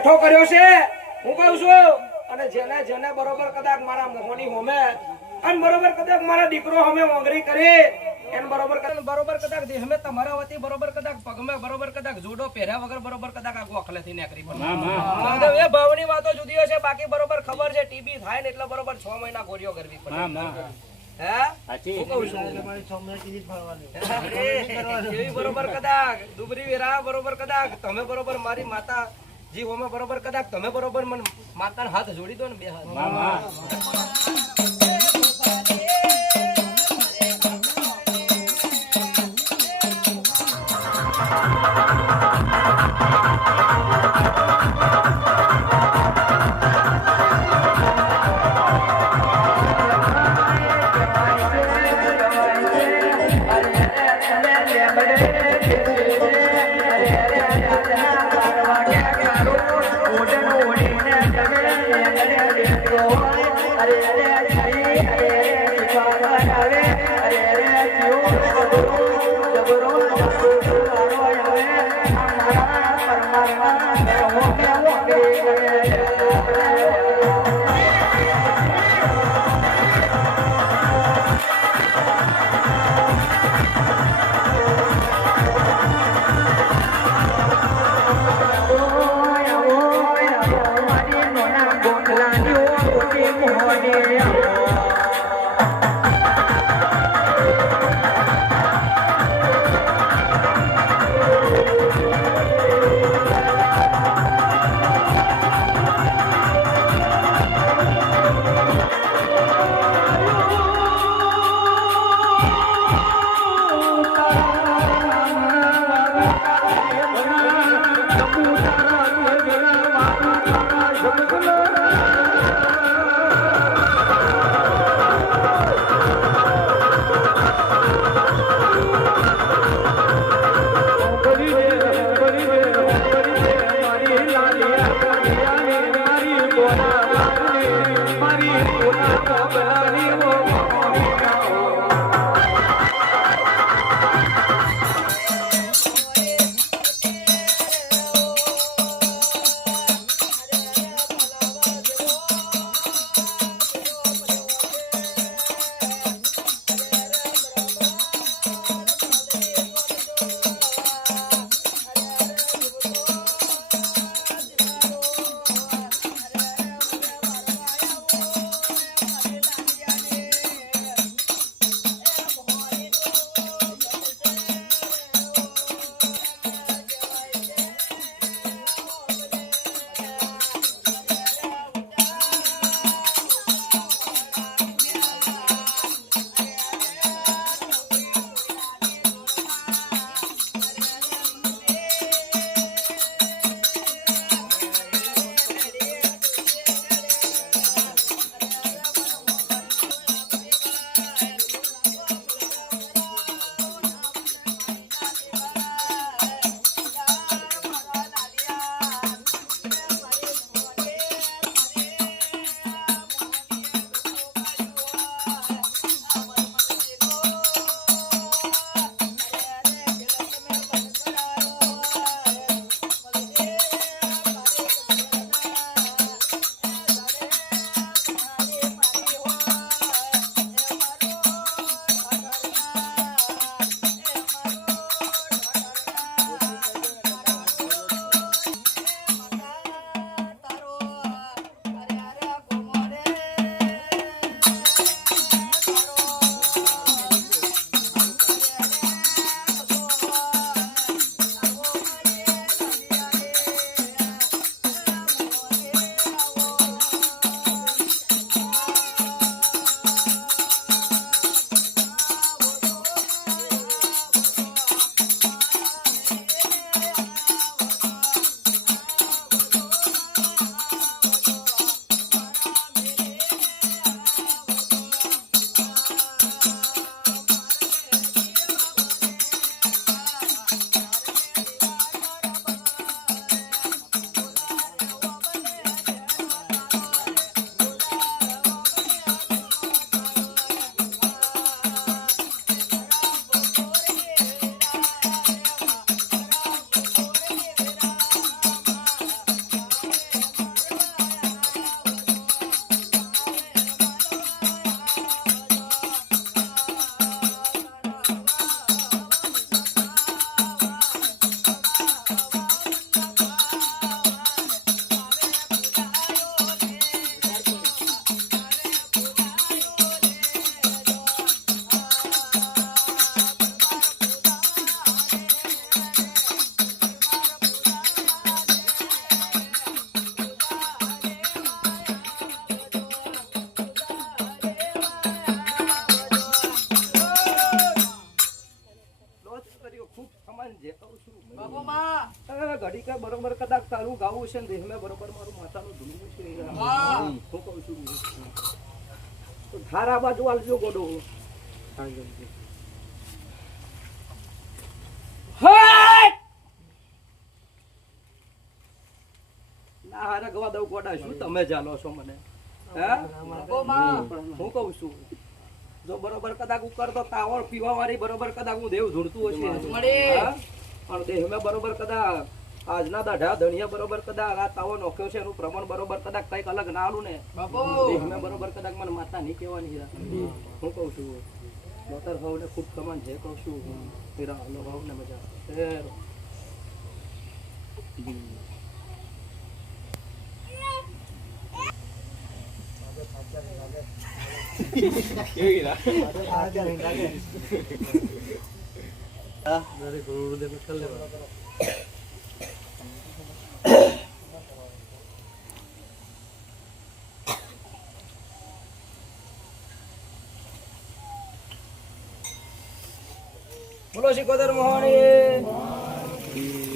બેઠો કર્યો છે હું કહું છું અને જેને જેને બરોબર કદાચ મારા મોહની હોમે અને બરોબર કદાચ મારા દીકરો હમે ઓંગરી કરી એન બરોબર કદાચ દેહમે તમારા વતી બરોબર કદાચ પગમે બરોબર કદાચ જોડો પહેર્યા વગર બરોબર કદાચ આગો અખલેથી નીકળી પડે એ ભાવની વાતો જુદી છે બાકી બરોબર ખબર છે ટીબી થાય ને એટલે બરોબર 6 મહિના ગોળીઓ કરવી પડે હે સાચી હું કહું છું તમારી 6 મહિના ટીબી ફાળવાની એવી બરોબર કદાચ દુબરી વેરા બરોબર કદાચ તમે બરોબર મારી માતા જી હોમે બરોબર કદાચ તમે બરોબર મને માતાના હાથ જોડી દો ને બે હાથ ઘડી કે બરોબર કદાચ તારું ગાવું છે ને દેહ મેં બરોબર મારું માતાનું ધૂળવું છે હું કહું છું તો ધારા બાજુ આલજો ગોડો ના હારે ગવા દઉં ગોડા શું તમે ચાલો છો મને હું કઉ છું જો બરોબર કદાચ ઉપર તો તાવળ પીવા વાળી બરોબર કદાચ હું દેવ ધૂળતું હશે પણ દેહ મેં બરોબર કદાચ આજના દાઢા ધણિયા બરોબર કદાચ આ તાવો નોખ્યો છે એનું પ્રમાણ બરોબર કદાચ કઈક અલગ ના આલું ને દેહ મેં બરોબર કદાચ મને માતા નહીં કહેવાની હું કઉ છું નોતર હોવ ને ખૂબ કમાન છે કઉ છું હીરા હલો હોવ ને મજા બોલો શિકોદર મોહણી